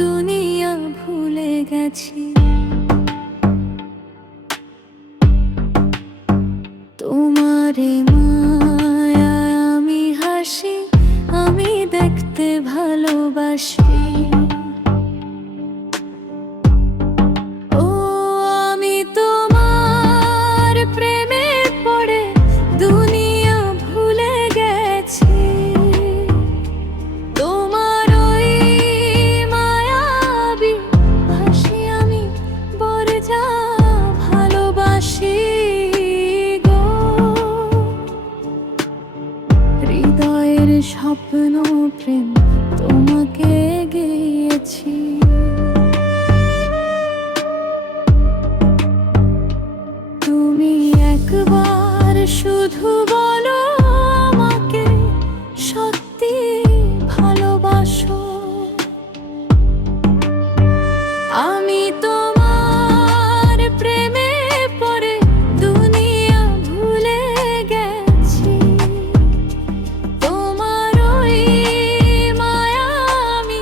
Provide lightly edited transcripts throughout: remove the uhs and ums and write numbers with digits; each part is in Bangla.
দুনিয়া ভুলে গেছি। তোমারে মায়া আমি হাসি, আমি দেখতে ভালোবাসি। ও আমি তোমার প্রেমে পড়ে দুনিয়া ভুলে গেছি। তোমার ওই মায়াবী হাসি আমি বড় যা ভালোবাসি গো। হৃদয়ের স্বপ্ন প্রেম তোমাকে গেয়েছি। তুমি একবার শুধু বলো আমাকে সত্যি ভালোবাসো। আমি তোমার প্রেমে পড়ে দুনিয়া ভুলে গেছি। তোমার ওই মায়া আমি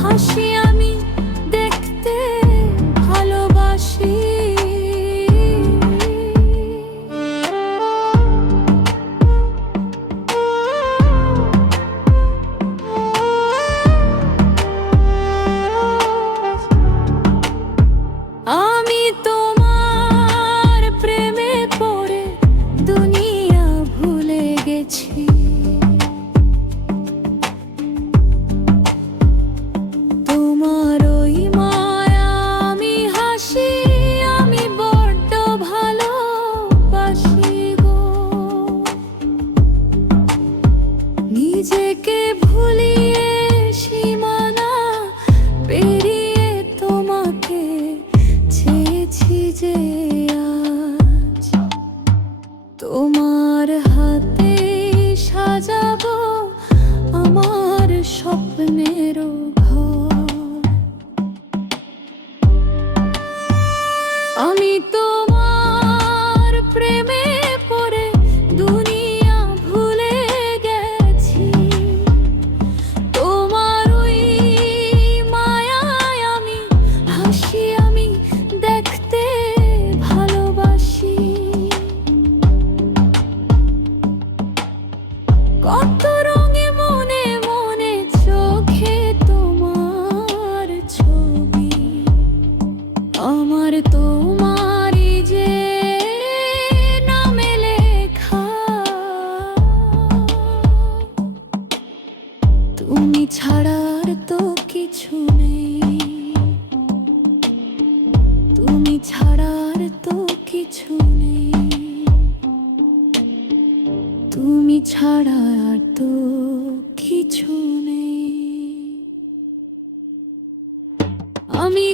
হাসি আমি দেখতে ভালোবাসি। আমি তোমার প্রেমে পড়ে দুনিয়া ভুলে গেছি। তোমার ওই মায়া আমি হাসি আমি বড্ড ভালোবাসি গো। নিজেকে ভুলিয়ে সীমানা পেরিয়ে তোমাকে চেয়েছি যে আজ। তোমার হাতে সাজাবো আমার স্বপ্নের ঘর। আমি তোমার প্রেমে পড়ে দুনিয়া ভুলে গেছি। তোমার ওই মায়ায় আমি হাসি আমি দেখতে ভালোবাসি। কত রঙে মনে মনে চোখে তোমার ছবি। আমার তোমারই যে নামে লেখা। তুমি ছাড়া আর তো কিছু নেই। তুমি ছাড়া আর তো কিছু নেই। তুমি ছাড়া আর তো কিছু নেই। আমি